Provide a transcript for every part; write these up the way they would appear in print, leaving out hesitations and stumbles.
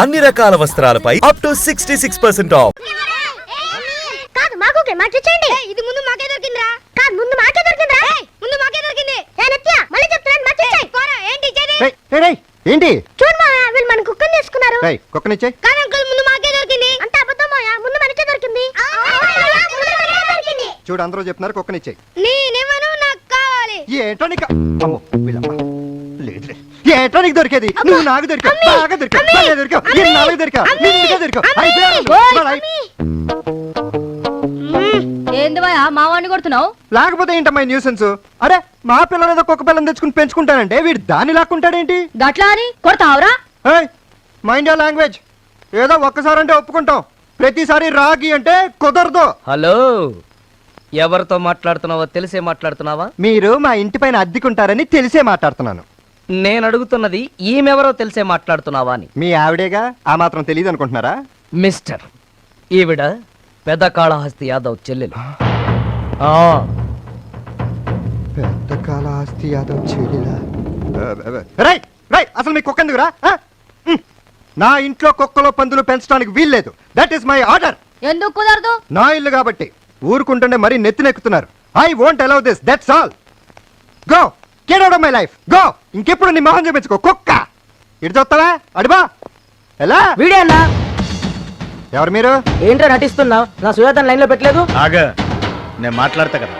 అన్ని రకాల వస్త్రాలపై up to 66% of. కాదు మాకు మార్చేయండి. ఇది ముందు మాకే దొరికిందిరా. కాదు ముందు మాకే దొరికిందిరా. ముందు మాకే దొరికింది. ఏ నత్య మళ్ళీ చెప్తాను మార్చేయ్. కోరా ఏంటి ఇచ్చేది? ఏంటి చూడు మాయా వీళ్ళు మన కుక్కని తీసుకున్నారు. కుక్కనిచ్చే. కాదు అంకుల్ ముందు మాకే దొరికింది. అంత అబద్ధం మాయా ముందు మనకే దొరికింది. చూడు అందరూ చెప్తున్నారు కుక్కనిచ్చే. నేనేమను నాకు కావాలి. ఏంటో నీకు అమ్మో వీళ్ళమ్మ లేదు ఏంటో నీకు దొరికేది. నువ్వు నాకు దొరికావు బాగా దొరికావు బాగా దొరికావు నాలుగు దొరికావు నిండుగా దొరికావు. ఏంది భయ మా వాడిని కొడుతున్నావు? లేకపోతే ఏంటమ్మా న్యూసెన్స్? అరే మా పిల్లలు కుక్క పిల్లని తెచ్చుకుని పెంచుకుంటానంటే వీడు దాన్ని లాక్కుంటాడేంటి? గట్లా అని కొడతావురా? Mind your language. ఏదో ఒక్కసారి అంటే ఒప్పుకుంటాం, ప్రతిసారి రాగి అంటే కుదరదు. హలో, ఎవరితో మాట్లాడుతున్నావో తెలిసే మాట్లాడుతున్నావా? మీరు మా ఇంటి పైన అద్దెకుంటారని తెలిసే మాట్లాడుతున్నాను. నేను అడుగుతున్నది ఈమెవరో తెలిసే మాట్లాడుతున్నావా అని. మీ ఆవిడేగా, ఆ మాత్రం తెలియదు అనుకుంటున్నారా? మిస్టర్, ఈవిడ పెద్ద కాళహస్తి యాదవ్ చెల్లెలు. పెద్ద కాళహస్తి యాదవ్ చెల్లెలా? అసలు మీ కుక్క ఎందుకురా? నా ఇంట్లో కుక్కలో పందులు పెంచడానికి వీల్లేదు. That is my order. ఎందుకు కుదరదు? నా ఇల్లు కాబట్టి. ఊరుకుంటుండే మరీ నెత్తినెక్కుతున్నారు. I won't allow this. That's all. Go get out of my life. Go. ఇంకెప్పుడు నీ మొహం చూపించుకో కుక్క. ఇటు చూస్తావా? అడిబా ఎలా వీడేనా? ఎవరు మీరు? ఏంట్రా నటిస్తున్నావు? నా సుజాతని లైన్ లో పెట్టలేదు. ఆగా, నేను మాట్లాడతా కదా.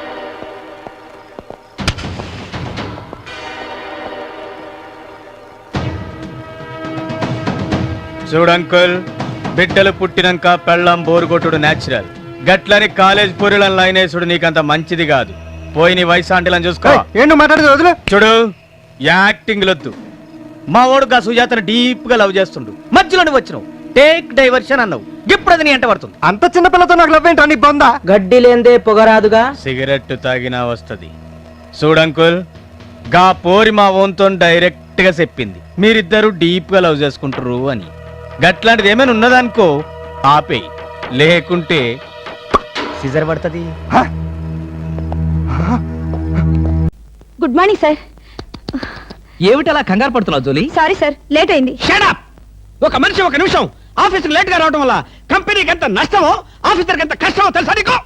చూడు అంకుల్, బిడ్డలు పుట్టినాక పెళ్ళం బోరుగొట్టుడు న్యాచురల్. గట్లని కాలేజ్ పూరిలను లైన్ వేసుడు నీకంత మంచిది కాదు. పోయి నీ వయసు ఆంటీలను చూసుకో. ఏంటో మాట్లాడదు వదులు. చూడు, యాక్టింగ్ లొద్దు. మా వాడు ఆ సుజాతను డీప్ గా లవ్ చేస్తుండు. మధ్యలో నువ్వు వచ్చినావు, టేక్ డైవర్షన్ అన్నావు. ఇప్పుడు అది నీ అంట పడుతుంది. అంత చిన్న పిల్లతో నాకు లవ్ ఏంటో? నీ బొందా గడ్డి లేందే పొగరాదుగా. సిగరెట్ తాగినా వస్తది. చూడంకుల్, గా పోరి మా ఓన్తో డైరెక్ట్ గా చెప్పింది మీరిద్దరు డీప్ గా లవ్ చేసుకుంటారు అని. గట్లాంటిది ఏమైనా ఉన్నదనుకో ఆపేయి, లేకుంటే సిజర్ పడుతుంది. Good morning sir. ఏమిటలా కంగారు పడుతున్నావు జోలీ? సారీ సార్, లేట్ అయింది. Shut up. ఒక మనిషి ఒక నిమిషం ఆఫీసుకు లేట్ గా రావడం వల్ల కంపెనీకి ఎంత నష్టమో ఆఫీసర్కి ఎంత కష్టమో తెలుసా నీకు?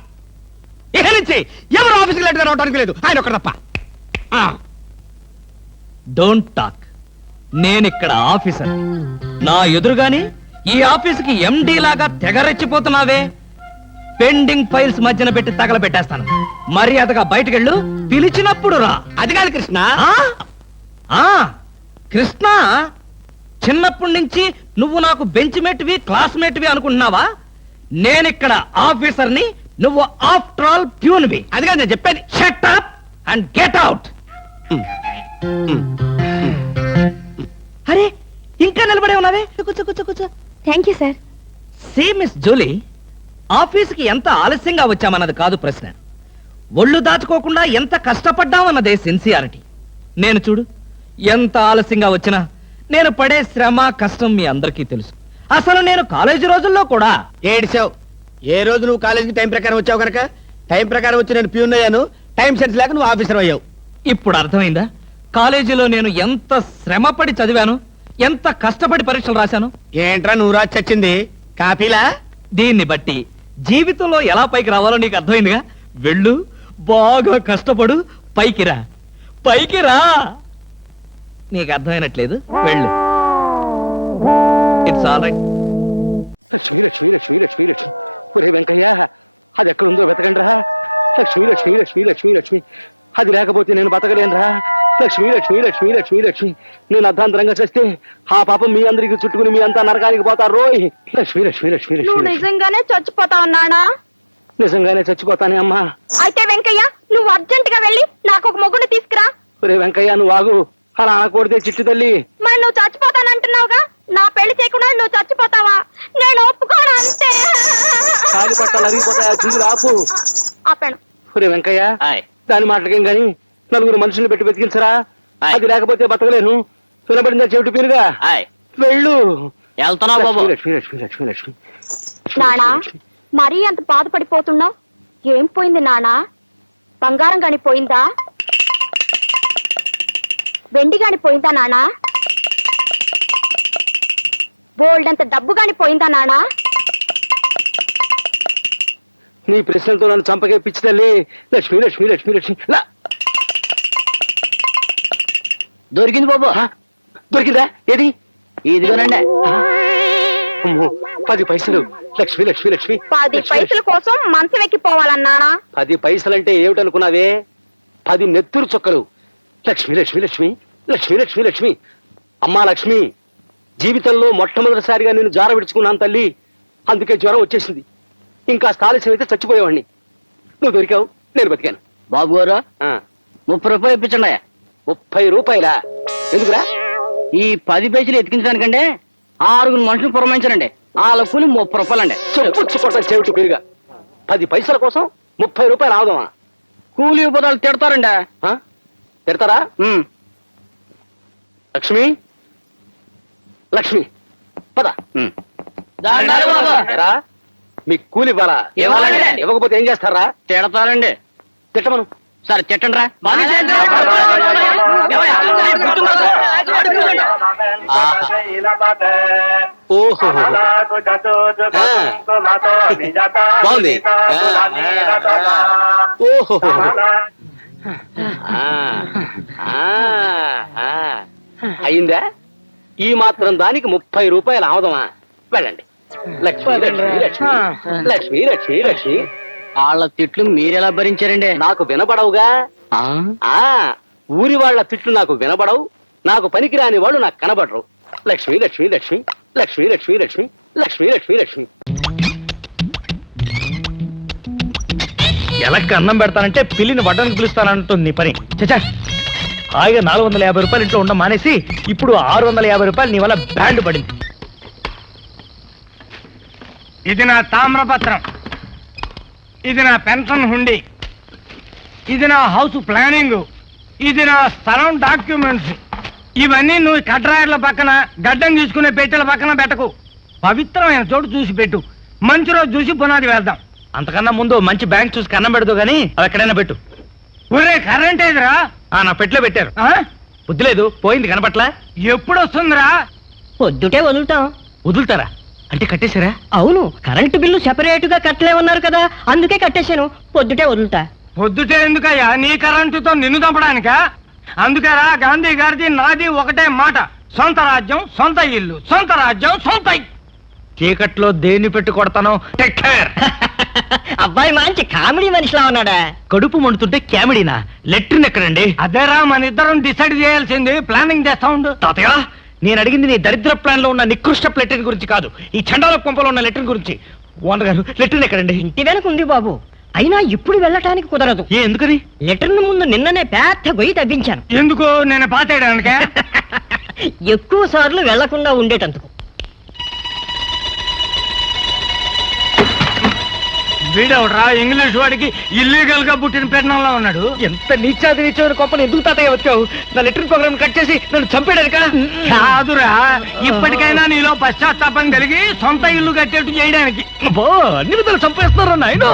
ఇక నుంచి ఎవరు ఆఫీసుకు లేట్ గా రావడానికి లేదు, ఆయన ఒకటి తప్ప. Don't talk. నేనిక్కడ ఆఫీసర్. నా ఎదురుగాని ఈ ఆఫీసుకి ఎండి లాగా తెగరెచ్చిపోతున్నావే. పెండింగ్ ఫైల్స్ మధ్యన పెట్టి తగలబెట్టేస్తాను. మర్యాదగా బయటకెళ్ళు, పిలిచినప్పుడు రా. అది కాదు కృష్ణ. కృష్ణ, చిన్నప్పటి నుంచి నువ్వు నాకు బెంచ్ మేట్వి క్లాస్మేట్వి అనుకుంటున్నావా? నేనిక్కడ ఆఫీసర్ని, నువ్వు ఆఫ్టర్ ఆల్ ప్యూన్వి. అది కాదు నేను చెప్పేది. Shut up and get out. అరే, ఇంకా నిలబడే ఉన్నావే? కూర్చో కూర్చో కూర్చో. Thank you sir. See miss Julie, ఆఫీస్కి ఎంత ఆలస్యంగా వచ్చామన్నది కాదు ప్రశ్న. ఒళ్ళు దాచుకోకుండా ఎంత కష్టపడ్డామన్నదే సిన్సియారిటీ. నేను చూడు, ఎంత ఆలస్యంగా వచ్చినా నేను పడే శ్రమ కష్టం మీ అందరికీ తెలుసు. అసలు నేను కాలేజీ రోజుల్లో కూడా ఏడిసావు. ఏ రోజు నువ్వు కాలేజీకి టైం ప్రకారం వచ్చావు కనుక టైం ప్రకారం వచ్చి నేను ప్యూన్ అయ్యాను. టైం సెన్స్ లేక నువ్వు ఆఫీసర్ అయ్యావు. ఇప్పుడు అర్థమైందా కాలేజీలో నేను ఎంత శ్రమపడి చదివాను, ఎంత కష్టపడి పరీక్షలు రాశాను? ఏంట్రా నువ్వు రాసి చచ్చింది కాపీలా? దీన్ని బట్టి జీవితంలో ఎలా పైకి రావాలో నీకు అర్థమైందిగా. వెళ్ళు, బాగా కష్టపడు, పైకి రా. పైకి రా. నీకు అర్థమైనట్లేదు, వెళ్ళు. It's all right. Lakshmi Lakshmi Lakshmi Lakshmi Lakshmi. ఒరే వెంకయ్య, అది ఎక్కడుందో వెతకండి రా. లక్ష్మీ లక్ష్మీ లక్ష్మీ లక్ష్మీ లక్ష్మి. అది లేకపోతే నేను బతకలేనురా. లక్ష్మీ లక్ష్మీ లక్ష్మీ లక్ష్మీ లక్ష్మి. నేను అర్ధాంతరంగా చేస్తే ఆ పాపం మీ అందరికి చుట్టుకుని మీ అంతా నరకానికి పోతారు రోయ్. లక్ష్మీ లక్ష్మీ లక్ష్మీ లక్ష్మి. నిజంగానే చచ్చిపోతావు నానా? నిజంగానే చచ్చిపోతానే అమ్మా. అయితే వెంకయ్య, నువ్వు అర్జెంట్ గా వెళ్ళి నాకు ఒక మొగుడిని తీసుకురా. ఒరే వెంకయ్య, నువ్వు ఆగు. అలా అనకూడదే చిట్టు తల్లి. మరి నువ్వు చచ్చిపోతానంటున్నావుగా, నా పెళ్లి చేయకుండా నువ్వు చచ్చిపోతావా? నేను ఒప్పుకోను అంతే. కాలి పట్టాలు అరిగిపోతాయా? చిందులు ఆపు. ఆపాను. ఒరే వెంకయ్య, దాని మాటలకేం గాని నలుగురు మనుషుల్ని పెట్టి బతికించరా. అది లేకపోతే బతకలేను. వినబడిందా చెవిటి పీరుగా? వెళ్ళు. లక్ష్మీ లక్ష్మీ లక్ష్మీ లక్ష్మి. నానా, మరీ అంత బాధపడిపోతున్నావు? ఏం పోయింది నానా? బంగారం గాని పోయిందా? వెండి గాని పోయిందా నానా? బోల్డ్ అంత డబ్బు గాని పోయిందా నానా? నీ ప్రశ్నలతో నన్ను చంపకే పిచ్చి తల్లి. లక్ష్మి లక్ష్మి లక్ష్మి లక్ష్మి దొరికింది బాబు. దొరికిందా? ఏది? ఇదిగోనండి. అమ్మో, 10 పైసలు. లక్ష్మి లక్ష్మి లక్ష్మి 10 పైసల కోసం మంచం ఎక్కిపోవాలన్నా? 10 పైసలంటే ఏమిటనుకున్నావే? 10 నెత్తురు చుక్కలు. లక్ష్మి లక్ష్మి లక్ష్మి లక్ష్మి లక్ష్మి లక్ష్మి అమ్మా లక్ష్మి, జీవితంలో మొట్టమొదటిసారిగా నేను జార విడుచుకున్నాను తల్లి. అందుకే జ్వరం వచ్చేసింది. ఇంకా ఆలస్యం అయితే చచ్చిపోయేవాడిని. నువ్వు దొరికావు, నేను బతికాను. బాబు గారు 30 రూపాయలు ఇప్పించండి. 30 రూపాయలా? ఎందుకురా? ఈ 10 పైసలు ఎతికించడానికంటే 6 మనుషులు పురమాయించారండి. వాళ్ళ కూలి 30 రూపాయలండి. చెప్పుచ్చుకోవటం చెవిటి పెరుగా. 10 పైసల కోసం 30 రూపాయలు ఆవుదామా? కూలి ఉపదాలు తిడతారండి. తిడతారా? లక్ష్మి లక్ష్మి పద. రా, మీకు కూలి ఇవ్వాలా? ఇవ్వాలండి. ఇవ్వకపోతే ఏం చేస్తారా? తిడతారండి. తిట్టమను. సరే తిట్టండి రా. ఓహో, బాగుంది. ఓహో, అయిందా? ఈ మాత్రం దానికి 30 రూపాయలు ఆవదమా? వెళ్ళండి. లక్ష్మి లక్ష్మి లక్ష్మి లక్ష్మి లక్ష్మి లక్ష్మి వాళ్ళ తిట్లు మీరెలా భరించారండి? నాకు వినపడవుగా. ఊరి వాళ్ళ తిట్లు నాకు వినపడవు. నాకు పనికిరాని వాళ్ళు నాకు కనబడరు. లక్ష్మి లక్ష్మి లక్ష్మి లక్ష్మి లక్ష్మి లక్ష్మి లక్ష్మి లక్ష్మి లక్ష్మి ఎలక్కి అన్నం పెడతానంటే పిల్లిని వడ్డానికి పిలుస్తానంటుంది నీ పని. చచ్చా, హాయిగా 450 రూపాయలు ఇంట్లో ఉండడం మానేసి ఇప్పుడు 650 రూపాయలు నీ వల్ల బ్యాండ్ పడింది. ఇది నా తామ్రపత్రం, ఇది నా పెన్షన్ హుండీ, ఇది నా హౌస్ ప్లానింగ్, ఇది నా స్థలం డాక్యుమెంట్స్. ఇవన్నీ నువ్వు కడ్రాయర్ల పక్కన గడ్డం తీసుకునే పెట్టెల పక్కన పెట్టకు. పవిత్రమైన చోటు చూసి పెట్టు. మంచి రోజు చూసి పునాది వేద్దాం. అంతకన్నా ముందు మంచి బ్యాంక్ చూసి కన్నం పెడదు కానీ అవి ఎక్కడైనా పెట్టు. ఊరే కరెంట్ ఏదిరా? నా పెట్లో పెట్టారు. బుద్ధి లేదు, పోయింది కనపట్లా. ఎప్పుడు వస్తుందిరా? పొద్దుటే వదులుతాం. వదులుతారా అంటే కట్టేశారా? అవును, కరెంటు బిల్లు సెపరేట్ గా కట్టలేమన్నారు కదా, అందుకే కట్టేశాను. పొద్దుటే వదులుతా. పొద్దుటే ఎందుకయ్యా? నీ కరెంటుతో నిన్ను చంపడానికా? అందుకేరా గాంధీ గారిది నాది ఒకటే మాట, సొంత రాజ్యం సొంత ఇల్లు, సొంత రాజ్యం సొంత ఇల్లు. చీకట్లో దేన్ని పెట్టి కొడతాను. Take care. అబ్బాయి మంచి కామెడీ మనిషిలా ఉన్నాడా? కడుపు మండుతుంటే క్యామిడీనా? లెట్రిన్ ఎక్కడండి? అదేరా మన ఇద్దరం డిసైడ్ చేయాల్సింది. ప్లానింగ్ చేస్తా ఉండు. తాతయ్య, నేను అడిగింది నీ దరిద్ర ప్లాన్ లో ఉన్న నికృష్ట లెట్రిన్ గురించి కాదు, ఈ చండాల కొంపలో ఉన్న లెట్రిన్ గురించి. ఓనర్ గారు, లెట్రిన్ ఎక్కడండి? ఇంటి వెనక ఉంది బాబు, అయినా ఇప్పుడు వెళ్ళటానికి కుదరదు. ఎందుకని? లెటర్ను ముందు నిన్ననే పెద్ద గొయ్యి తవ్వించాను. ఎందుకు? నేను పాతేయడానికే. ఎక్కువ సార్లు వెళ్లకుండా ఉండేటందుకు. వీడవడరా ఇంగ్లీష్ వాడికి ఇల్లీగల్ గా పుట్టిన పెట్టడంలో ఉన్నాడు. ఎంత నీచాది నీచమైన కొంపను ఎందుకు తాతయ్య వచ్చావు? నా లెట్రిన్ ప్రోగ్రామ్ కట్ చేసి నన్ను చంపేయడానికా? కాదురా, ఇప్పటికైనా నీలో పశ్చాత్తాపం కలిగి సొంత ఇల్లు కట్టేట్టు చేయడానికి. అన్ని విధాలు చంపేస్తున్నారు నాయన.